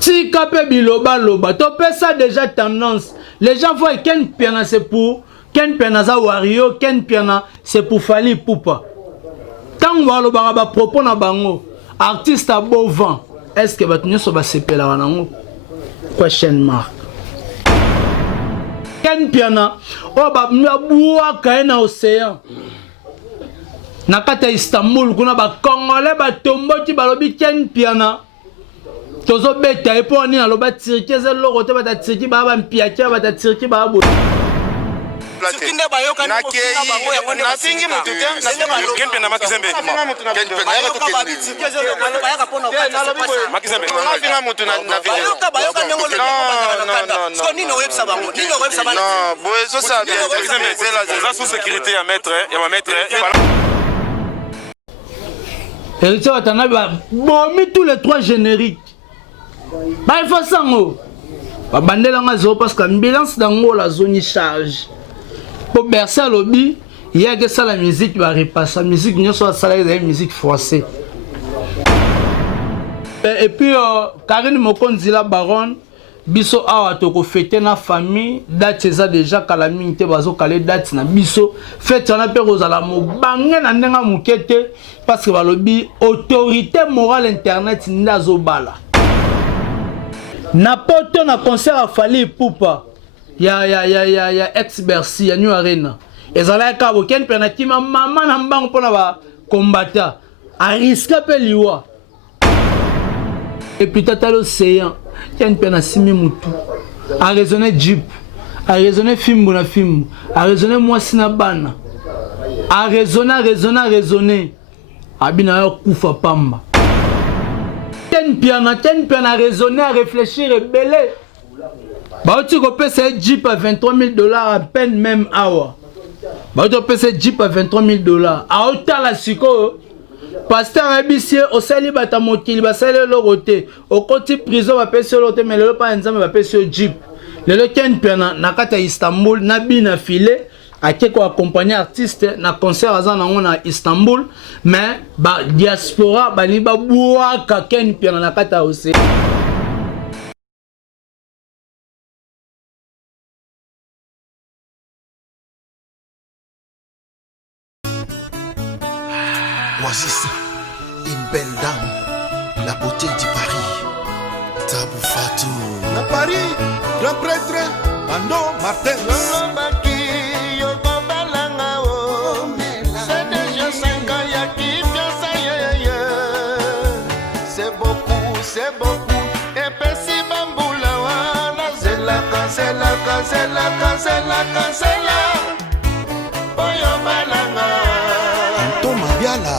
Tika pe biloba loba. To pe ça déjà tendance. Les gens voient Ken Piana c'est pour Ken Piana za Wario, Ken Piana c'est pour Fali Poupa. Tant va lo ba propos na bango. Artiste à beau vent. Est-ce que va tenir sur ba sepela wanango? Question mark. Ken Piana o ba mwa ka na océan. Nakata Istanbul kuna ba Congolais ba tomboti balobi Ken Piana. Tozo beta et pour ni aloba tirike ze loko te bata tiriki ba ba mpiaki ba ta tiriki ba bo. Sikinde ba yoka ni ko na bango ya ngone nafingi mutu te na Ken Piana makizembe Ken Piana ya to ba tirike ze loko ba ya kapona makizembe nafinga mutu na video yoka ba yoka ngolo no so ni no websa bango ni no websa bango non bozo ça makizembe c'est la sous sécurité ya maître Héritier Watanabe a bomi tous les trois génériques. Bah il faut ça ngo. Ba bandela nga zo parce que ambulance dango la zone charge. Pour bercer lobby, il y a que ça la musique va repasser. La musique n'y soit ça la musique forcée. Et puis Karine Mokonzi la baronne biso awa toko fêter na famille date ça déjà kala mingte bazo kale date na biso fête na pe kozala mo bange na ndenga mukete parce que balobi autorité morale internet ndazo bala na poto na concert a Fali Poupa ya ex Bercy ya New Arena ezala ka bo Ken Piana kima mama na mbango pona ba combattant a risque pe liwa et puis tata l'océan Ken Piana simi mutu a raisonné Jeep a raisonné Fimbo na Fimbo a raisonné Mwasi na bana a raisonné abina yo kufa pamba Ken Piana a raisonné a réfléchir et belé ba tu ko pesa Jeep à $23,000 à peine même hour ba tu pesa Jeep à $23,000 a otala siko pasteur abisie au sali bata mokili basale lorote au côté prison va pese lorote mais le pas ensemble va pese Jeep le Ken Piana na kata Istanbul na bina filé a keko accompagner artiste na concert azana na Istanbul mais ba diaspora ba ni ba boa ka Ken Piana na kata aussi Oasis, une belle dame, la beauté du Paris. Tabou Fatou. La Paris, grand prêtre, Ando Martin. C'est beaucoup. Et puis si bamboula wana, c'est la cancella. Oyo balanga. Thomas Biala.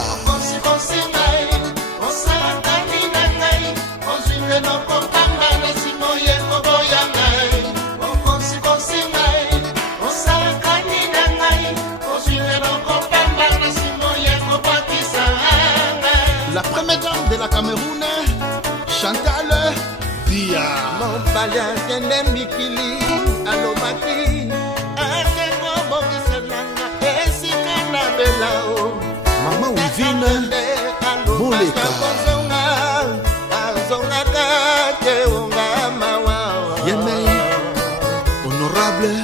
La première dame de la Cameroun, Chantal Dia. Mon palais kende mikili alomaki akengo bokiselanga esika na belao Maman Wivine Moleka. azonga kate unga mawa Yemei Honorable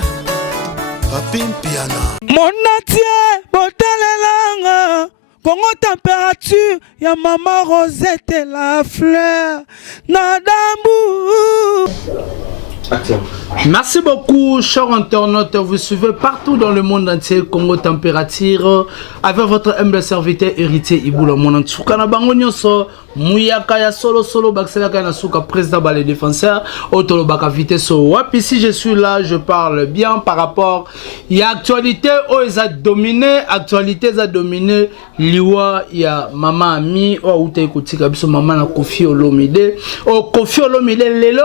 Papin Piana. Monatie botalelanga Congo température ya maman Rosette la fleur Nadambu. Merci beaucoup, chers internautes. Vous suivez partout dans le monde entier Congo Température avec votre humble serviteur héritier Iboula Monantsuka na bango nyonso muyaka ya solo bakselaka na suka président bale défenseur otolo baka vite so wapi si je suis là je parle bien par rapport ya actualité o eza dominé liwa ya mama ami o uta kotika biso mama na Koffi Olomide lelo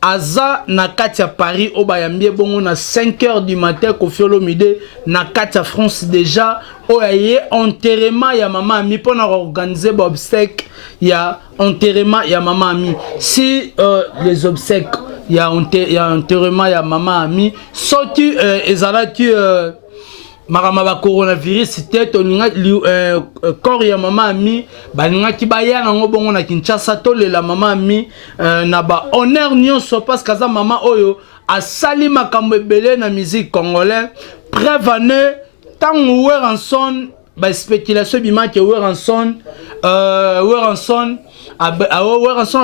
Aza na kati ya Paris au bayambie bongo na 5h du matin Koffi Olomide na kati ya France déjà oyaye enterrement ya mama ami pour organiser obsèques ya enterrement ya mama ami si les obsèques ya enterrement ya mama ami sorti ezalaki Marama ba coronavirus te toninga corps ya mama ami baninga ki baya nango bongo na Kinshasa to lela mama ami na ba honneur nyonso parce que za mama oyo asali makambo ebele na musique congolais prévane tant Weranson ba spéculation bima ke Weranson Weranson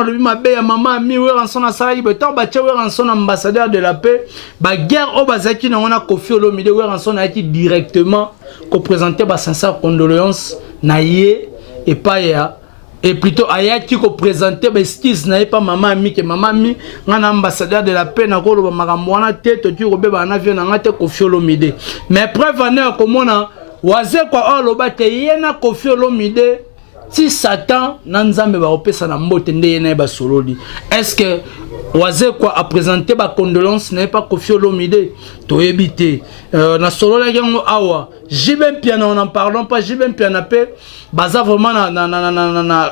le mabe ya mama ami Weranson asali beto ba che Weranson ambassadeur de la paix ba guerre o bazaki na ngona Koffi Olomide Weranson a été directement ko présenter ba sincère condoléances na ye et pas ya et plutôt ayaki ko présenter ba skills na pas mama ami que mama ami ngana ambassadeur de la paix na ko lo makambo wana te to tu ko beba na avion na ngate Koffi Olomide mais prévenir komona waze kwa oloba te yena Koffi Olomide si Satan nanzambe ba opesa na mbote nde yena ba sololi est-ce que waze quoi a présenté ba condoléances n'est pas Koffi Olomide to ebité na solola yango awa Jibem Piana on en parlons pas Jibem Piana pe baza vraiment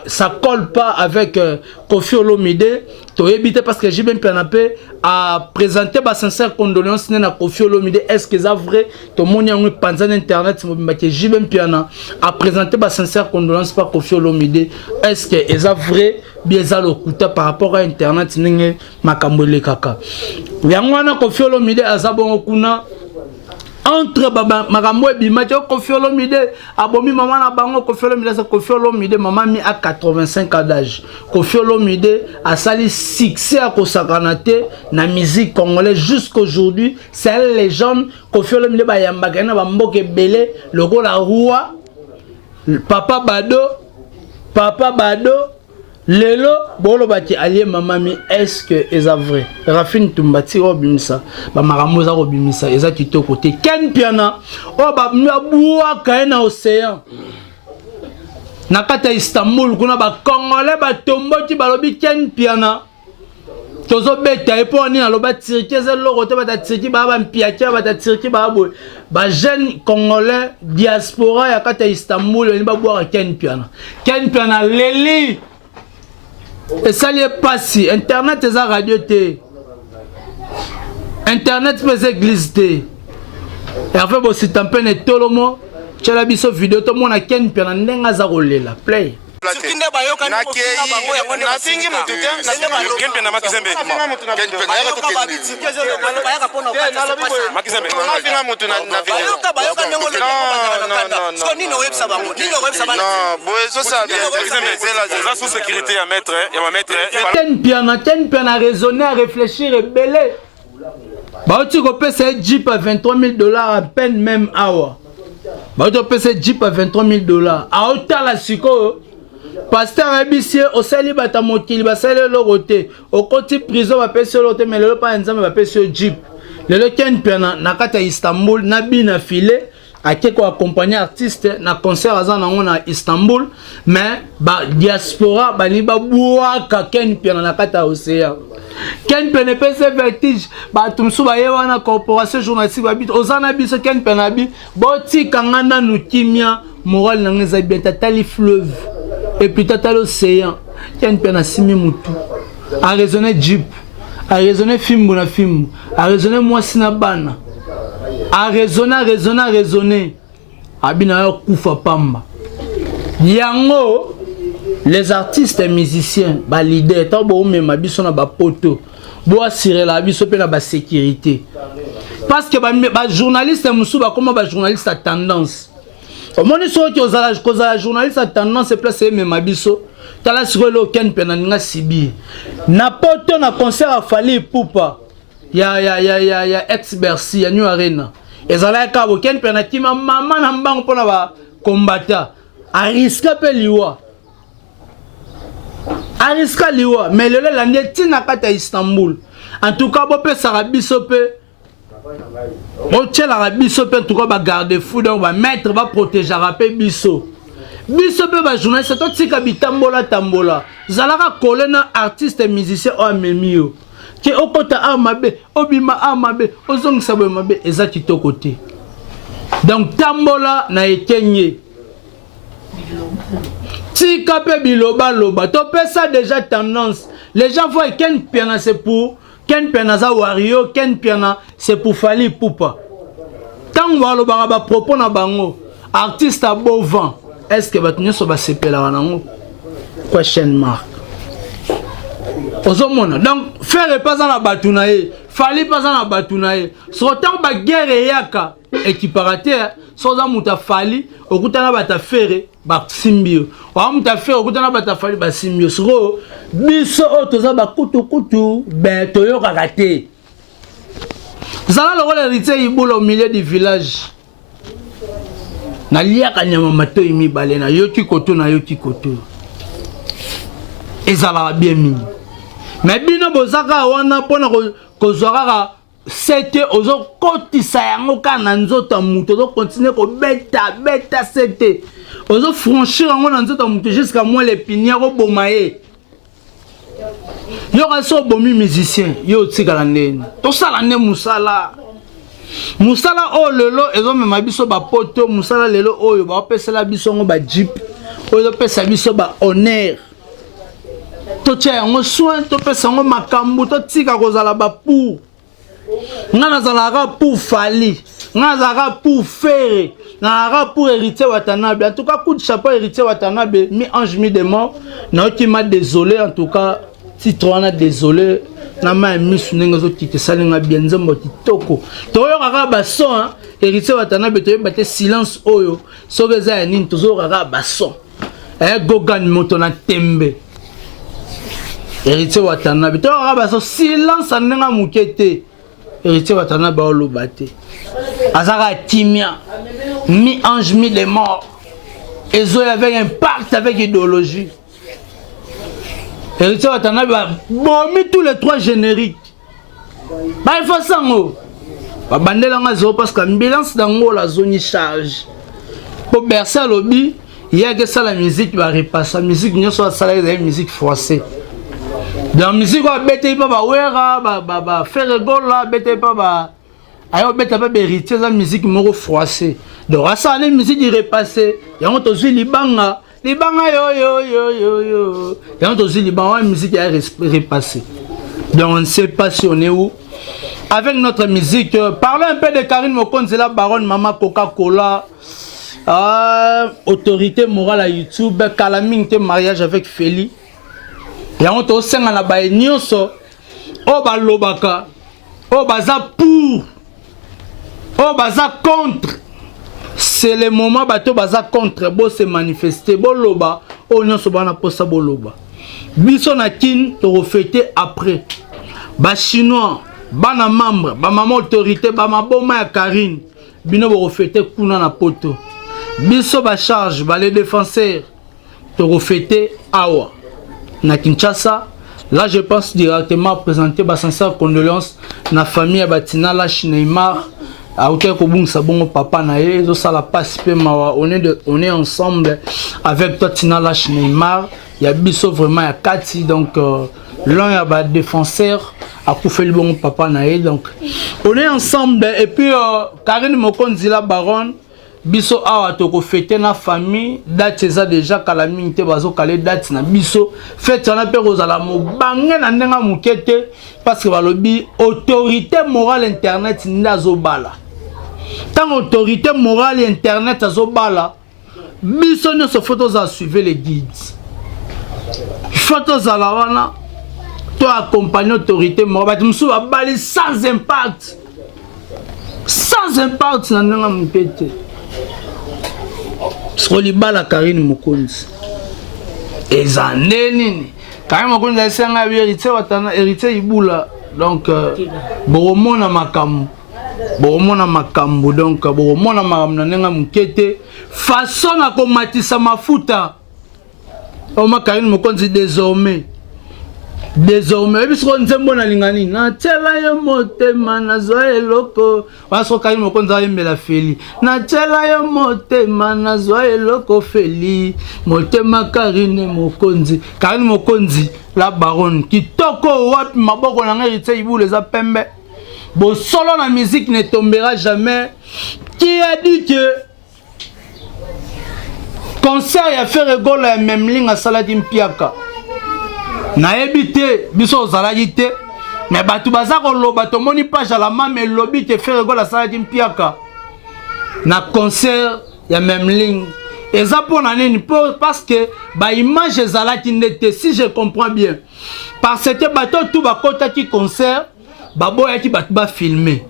ça colle pas avec Koffi Olomide to ebité parce que Jibem Piana pe a présenté ba sincère condoléances na Koffi Olomide est-ce que ça vrai to moni yango panzana internet mobimba ke Jibem Piana a présenté ba sincère condoléances par Koffi Olomide est-ce que ça vrai bien ça le coûta par rapport à internet ninge makambo le kaka yango wana Koffi Olomide azabongo kuna entre baba makambo ebima te Koffi Olomide abomi maman na bango Koffi Olomide c'est Koffi Olomide maman mi à 85 ans d'âge Koffi Olomide a sali succès à kosakanate na musique congolaise jusqu'aujourd'hui c'est une légende Koffi Olomide ba yambaka na ba mboke belé logo la roi papa bado lelo bolo bati allié mamami est-ce que eza vrai Rafine Tumbati obimisa ba maramoza obimisa eza kito côté Ken Piana o ba mwa kaena océan nakata Istanbul kuna ba congolais ba tomboti balobi Ken Piana tozo beta et pour ni aloba tirike ze loko te ba tiriki ba mpiakia ba tiriki ba boy ba jeune congolais diaspora ya kata Istanbul ni ba boire Ken Piana leli. Et ça n'est pas si. Internet est à radio T. Internet peut exister. Et après, si tu as un peu de tout le monde, tu as la vidéo, tout le monde a Ken Piana, n'a pas de play. Ken Piana a raisonné, a réfléchir et belé. Bah, tu peux payer Jeep à $23,000 à peine même hour. Bah, tu peux payer Jeep à $23,000. À autant la sucre. Pasteur Abissier, au sali batamokili, basali lorote, au côté prison, va payer sur l'autre, mais le pas ensemble va payer sur Jeep. Le Ken Piana, nakata Istanbul, nabi na filé, a quelqu'un accompagné artiste, na concert à Zanangon à Istanbul, mais ba diaspora, ba liba bouaka Ken Piana, nakata océan. Ken Piana pèse vertige, ba tumsu ba yewana corporation journalistique, ba bit, ozana biso Ken Piana bi, boti kangana nukimia, moral nangeza bien, tatali fleuve. Et puis t'as l'océan, Ken Piana simi mutu, a raisonné Jeep, a raisonné film na film, a raisonné moi sinabana, a raisonné, abina yo kufa pamba. Yango, les artistes et musiciens, ba leader, ta bo même biso na ba poto, bo assurer la biso pe na ba sécurité. Parce que ba journaliste musu ba comme ba journaliste à tendance. Moni so ki ozala journaliste a tendance se placer même abiso tala sur le Ken Piana nga sibi na poto na concert a Fally Ipupa ya ex Bercy ya New Arena ezala ka bo Ken Piana ki mama na mbango pona ba combattant a risque pe liwa mais le la ndeti na kata Istanbul en tout cas bo pe sarabiso pe on tient la biso pe tout ba garder fou donc ba mettre ba protéger rapé biso pe ba journaliste to tika bitambola zalaka kolena artiste et musicien o memio ki okota amabe obima amabe ozongisa bo mabe ezaki to côté donc tambola na ekenye tika pe biloba to pesa déjà tendance les gens voient Ken Piana c'est pour Ken Piana za Wario, Ken Piana c'est pour Fally Ipupa. tant balobaka ba propos na bango artiste à beau vent est-ce que bato nyonso basepelaka nango question mark ozomona donc faire pas na bato na ye fali pas na bato na ye sotant ba guerre yaka équiparateur soza muta fali okutana bata faire ba simbio wa muta faire okutana bata fali ba simbio soko biso otoza ba kutu ben toyoka kate zala le rôle héritier ibula au milieu du village na liaka nyama mato imi balena yoki koto na yoki koto ezala bien mingi mais bino bozaka wana pona kozwaka sete ozo kotisa yango kana nzoto muto ozo continuer ko beta sete ozo franchir yango na nzoto muto jusqu'à moi les pinières au bomaye yo raso bomi musicien yo tikala ndeni to sala ne musala o lelo ezo mema biso ba poto musala lelo oyo ba pesela biso ngo ba jeep oyo pesa biso ba honneur to tia yango soin to pesa ngo makambu to tika kozala ba pour ngana zalaka pour fali ngana zalaka pour faire ngana pour héritier Watanabe. En tout cas coup de chapeau héritier Watanabe mi ange mi démon na qui m'a désolé en tout cas Citroën a désolé na ma misu nengo tite salinga bien nzambo kitoko to yo kaka bason héritier Watanabe to bate silence oyo sogeza ya nini tozo kaka bason gogan moto na tembe héritier Watanabe to kaka bason silence nenga mukete héritier Watanabe olobate azaka timia mi ange mi les morts ezo avec impact avec idéologie. Héritier Watanabe bomi tous les trois génériques. Bah il faut ça ngo. Ba bandela nga zéro parce que ambulance dango la zone charge. Pour bercer lobby, il y a que ça la musique va repasser. La musique n'y soit ça la musique française. Dans la musique va bête pas ba wera ba faire rigole là bête pas ba ayo bête pas héritier la musique moro français. Donc ça la musique il repasser. Ya on to libanga Libanga yo. Et on doit dire la musique est repassée. Donc on ne sait pas si on est où. Avec notre musique, parlons un peu de Karine Mokonzi, la baronne Maman Coca-Cola, autorité morale à YouTube, calamité mariage avec Feli. Et on doit dire la baïnio so, oh ba lobaka, oh baza pour, oh baza contre. C'est le moment bateau baza contre bo se manifester bo loba o nyonso bana posa bo loba biso na kin to refléter après ba chinois bana membre ba maman autorité ba maboma ya Karine bino bo refléter kuna na poto biso ba charge ba les défenseurs to refléter awa na Kinshasa. Là je pense directement présenter ba sincère condoléances na famille ya Batina la Neymar. Papa on est ensemble avec toi Tina Lash Neymar. Il y a Bisso vraiment à Kati donc l'un y a défenseur à Koufé le bon papa naé donc on est ensemble et puis Karine Mokonzi la baronne Bisso a toko fêter na famille date ça déjà calamité bazo calé date na Bisso fête on a peur aux alamo bangé na ndenga mukete parce que balobi autorité morale internet ndazo bala. Tant autorité morale et internet à Zobala, Bisso ne se photos à suivre les guides. Photos à la wana, toi accompagner autorité morale, tu me souviens bali sans impact. Sans impact, n'a pas m'pété. Soli bala Karine Mokonzi. Et zaneni. Karine Mokonzi a essayé un héritier Ibula. Donc, boromona makamu. Boromona makambo donc boromona makamna nenga mukete façon na komatisa mafuta o Karine Mokonzi désormais biso nzembo na lingani na tela yo motema na zwa eloko waso Karine Mokonzi ayembela Feli na tela yo motema na zwa eloko Feli motema Karine Mokonzi la baronne kitoko wapi maboko na héritier Ibula za pembe. Bon, solo la musique ne tombera jamais. Qui a dit que concert a fait rigolo à même ligne à Saladim Piaka? Na évité, biso Zaladité, mais batu bazako lo bato moni page à la main mais lobby te fait rigolo à Saladim Piaka. na concert ya même ligne et ça pour nani parce que ba image ezalaki ndete si je comprends bien parce que bato tout bakota ki concert baboyaki bato ba filmer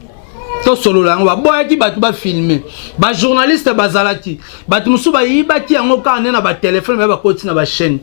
to solo lango baboyaki bato ba filmer ba journaliste bazalaki bato musu ba yibaki yango kana na ba téléphone ba bakoti na ba chaîne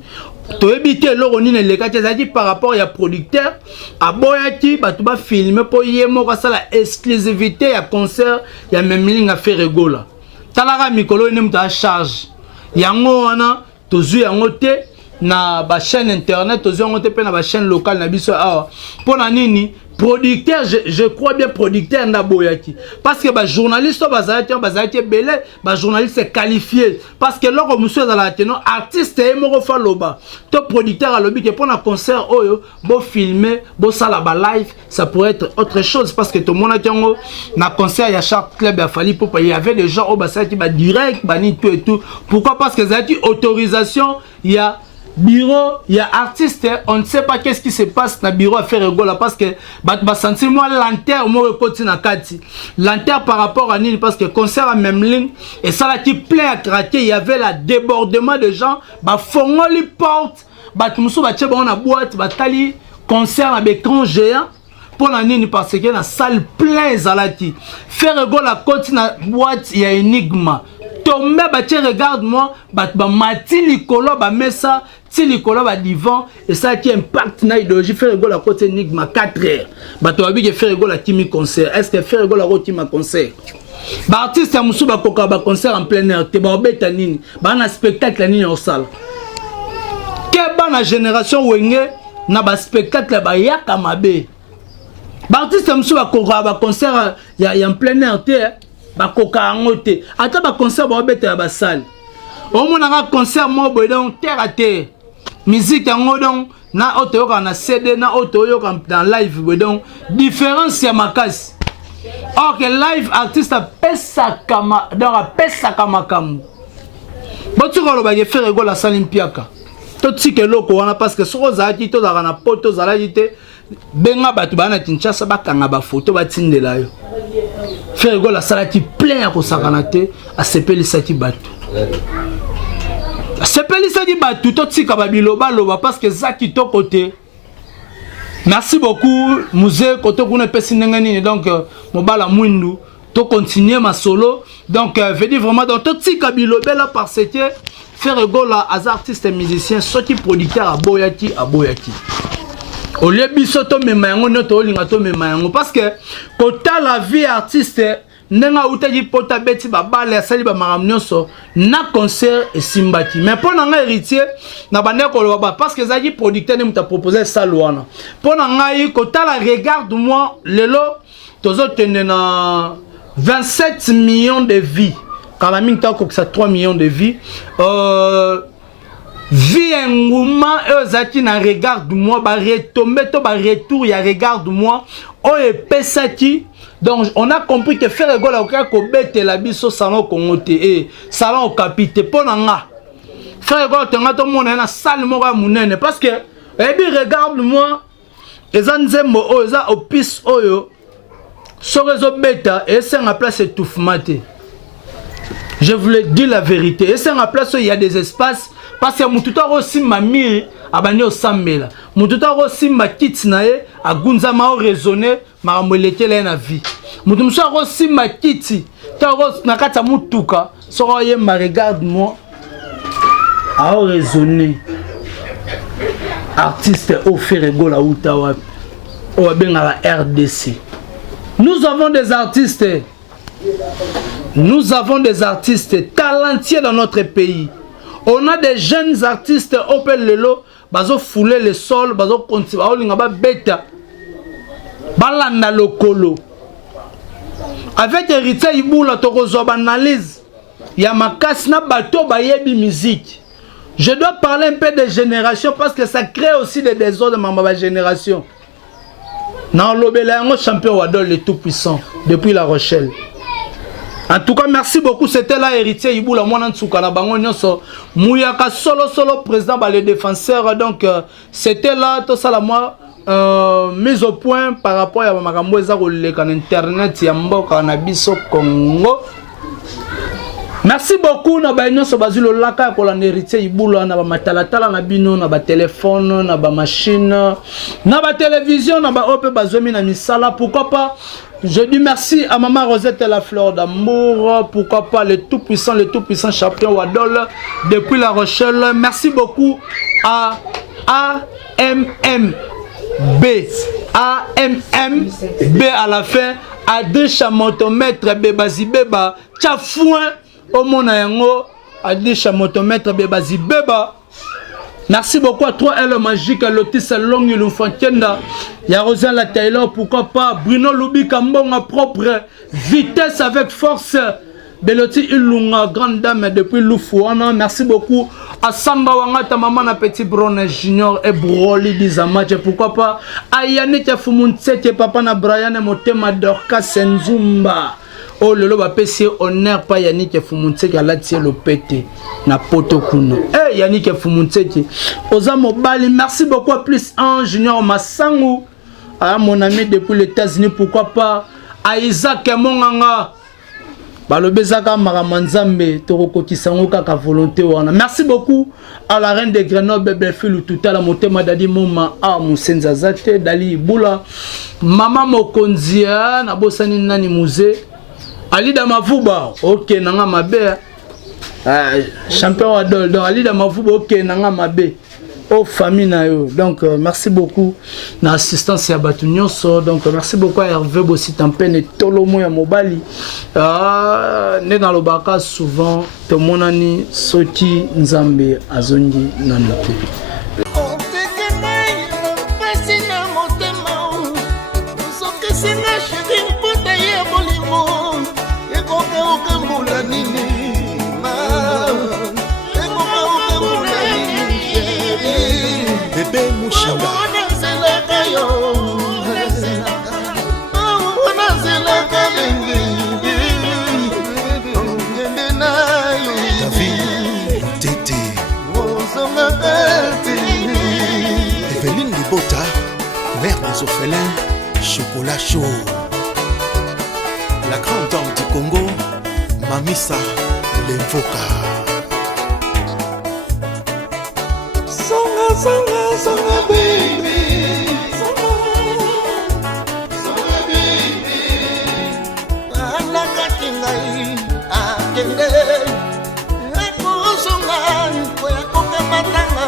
to ebité loko nini lekati ezaki par rapport ya producteur aboyaki bato ba filmer po yemo ka sala exclusivité ya concert ya même ligne a fait rigola talaka mikolo ni muta charge yango wana tozu yango te na ba chaîne internet tozu yango te pe na ba chaîne locale na biso awa pona nini producteur je crois bien producteur na boyaki parce que ba journaliste bazalaki belé ba journaliste qualifié parce que loko monsieur za teno artiste e moko fa loba to producteur a lobi que pour un concert oyo bo filmer bo sala ba live ça pourrait être autre chose parce que tout le monde tiongo na concert ya chaque club a fallu pour il y avait des gens au basaki ba direct ba ni tout et tout pourquoi parce que ça dit autorisation il y a bureau, il y a artiste, on ne sait pas qu'est-ce qui se passe dans le bureau à faire rigoler parce que bah sentir moi l'enterre moi côté na kati l'enterre par rapport à Nini parce que concert à même ligne et ça là qui plein à craquer il y avait la débordement de gens bah fongo les portes bah tout musu bah tche bon na boîte bah tali concert avec écran géant pour la Nini parce que la salle plein zalati faire rigoler à côté na boîte il y a énigme tomber bah tiens regarde moi bah mati likolo bah messa ti likolo ba divan et ça qui impacte na idéologie faire rigoler à côté énigme 4 heures bah toi bi que faire rigoler à kimi concert est-ce que faire rigoler à côté ma concert bah artiste ya musu ba koka ba concert en plein air te ba obeta nini ba na spectacle nini en salle que ba na génération wenge na ba spectacle ba yaka mabe ba artiste ya musu ba koka ba concert ya en plein air te ba koka ngote ata ba concert ba obeta ba salle au moins un concert moi donc terre à terre musique en donc na auto na CD na auto dans live donc différence ya makasi or que live artiste pesa kama donc pesa kama kam botu ko lo ba faire rigolo la salle impiaka to tike loko wana parce que soko zaki to na poto zalaki te benga batu bana Kinshasa bakanga ba photo batindela yo faire rigolo la salle qui plein ya ko sakana te a sepeli saki batu c'est pas ça dit bah tout aussi kababiloba loba parce que ça qui to côté merci beaucoup musée côté qu'on est pessi nengani donc mobala mwindu to continuer ma solo donc veut dire vraiment dans tout si kabiloba là parce que faire rigola aux artistes et musiciens ceux qui producteurs à boyaki au lieu biso to mema yango to linga to mema yango parce que kota la vie artiste nenga utaji pota beti babale asali ba maramnyoso na concert et simbati mais pour nga héritier na bande ko loba parce que zaki producteur ne muta proposer ça loana pour nga yi kota la regarde moi lelo tozo tene na 27 millions de vies quand la minta ko ça 3 millions de vies vie enguma ezaki na regarde moi ba retomber to ba retour ya regarde moi o epesaki. Donc on a compris que faire rigolo au cas qu'on bête la biso salon Congo et salon au capité pour nga faire rigolo tenga tout monde na salle mora munene parce que et bien regarde moi les anzembo o za opis oyo so réseau bêta et c'est en place étouffement. Je voulais dire la vérité et c'est en place il y a des espaces parce que mututa aussi mamie abani au sambela mututa aussi ma kitnae a gunza ma raisonner ma molekele na vie mutumso aussi ma kiti ta ros na kata mutuka so ye ma regarde moi a raisonner artiste au faire rigola utawa o benga la RDC. Nous avons des artistes talentueux dans notre pays. On a des jeunes artistes Opel Lelo, bazo fouler le sol, bazo continuer, bazo ba beta, balanda lokolo. Avec héritier Iboula tokozo analyse, ya makasi na bato bayebi musique. Je dois parler un peu de génération parce que ça crée aussi des désordres dans ma génération. Dans l'obéléango champion Wadol le tout puissant depuis La Rochelle. En tout cas, merci beaucoup. C'était là héritier Iboula Mwana Ntsukana Bango Nyonso Mouyaka solo président les défenseurs. Donc c'était là tout ça la moi mise au point par rapport à Makambo Ezako le kan internet ya mboka na biso Congo. Merci beaucoup na ba nyonso bazilo laka ko la héritier ibula na ba matalatala na bino na ba téléphone na ba machine na ba télévision na ba ope bazomi na misala. Pourquoi pas je dis merci à maman Rosette la fleur d'amour. Pourquoi pas le tout puissant champion Wadol depuis La Rochelle. Merci beaucoup à AMMB à la fin à deux chamotomètres Bebazi Beba Tchafouin au Monayango à deux chamotomètres Bebazi Beba. Merci beaucoup à 3L Magique, à Lotis Long, Lufantienda, Yarosien la Taylor, pourquoi pas, Bruno Loubi Kambon à propre vitesse avec force, Beloti Ilunga, grande dame depuis Loufouana. Merci beaucoup à Samba Wangata, maman à Petit Brown Junior et Broly Dizamache, pourquoi pas, à Yannick Fumunsete, papa na Brian et Motema Dorka Senzumba. Oh lolo ba pesi honneur pa Yannick Fumuntseki ala tie lo pété na poto kuno. Eh Yannick Fumuntseki oza mobali. Merci beaucoup à plus un Junior Massangu à mon ami depuis les États-Unis, pourquoi pas à Isaac Monganga balobezaka maramanzambe toroko kisango kaka volonté wana. Merci beaucoup à la reine de Grenoble Belfil tout à la motema dadi moma a musenza zate dali bula mama mokonzia na bosani nani musée Alida Mavuba, ok, nanga mabe. Champion Adol, donc Alida Mavuba, ok, nanga mabe. Oh, famille na yo. Donc, merci beaucoup. Na assistance à Batunyoso. Donc, merci beaucoup à Hervé Bossi Tampen et Tolomo ya Mobali. Né dans le Baka, souvent, Tomonani, Soti, Nzambe, Azongi, Nanote. Bébé Mouchinga David Tété Evelyne Libota, mère des orphelins, chocolat chaud. La grande dame du Congo, Mamissa Lemvoka. Songa baby, songa baby. Ala katingai akende, ako songa koya koka matanga.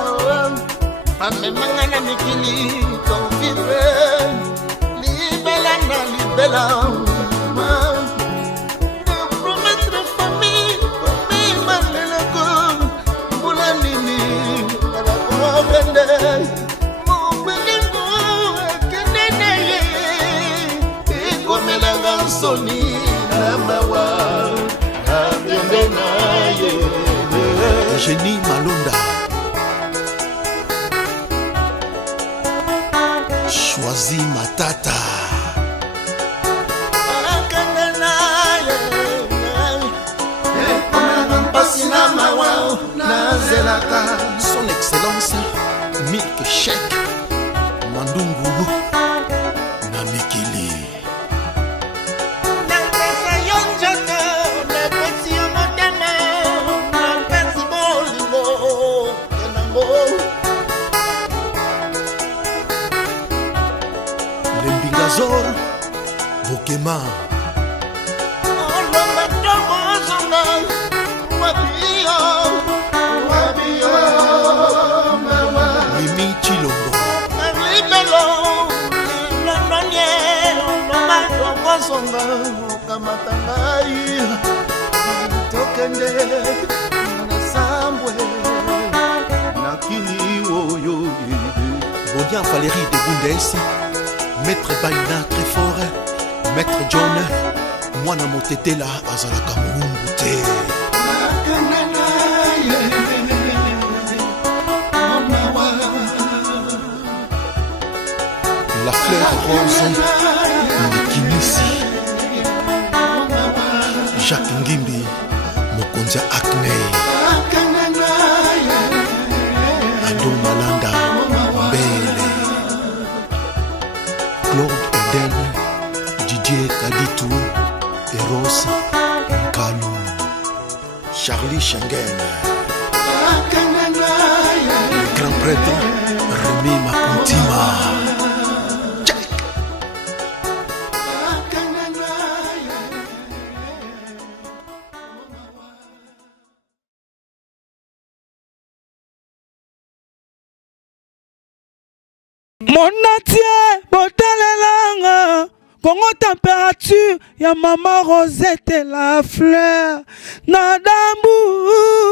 Ame mangana mikili konfire, libela na libela. Promettre famille, famille malelako, mulanini. Mon belingo kenene ikomela gansoni amawa abendenaye Génie Malonda choisi Matata akananaye pasina mawa nazelaka son excellence Milk Shake Mandungu Namikili Lembingazor Bokema Mimi Chilombo Bodian Valérie de Bundes, Maître Baina très fort, Maître John, Mwana Motetela Azalaka Mungute. La fleur rose Nikinisi Jacques Ngimbi Mokonza Acne Adon Malanda Mbele Claude Eden Didier Kaditou Eros Kalou Charlie Schengen. Le grand prêtre Rémi Mapuntima. Monatie, botalelanga, Congo température, ya maman Rosette la fleur, nadambu.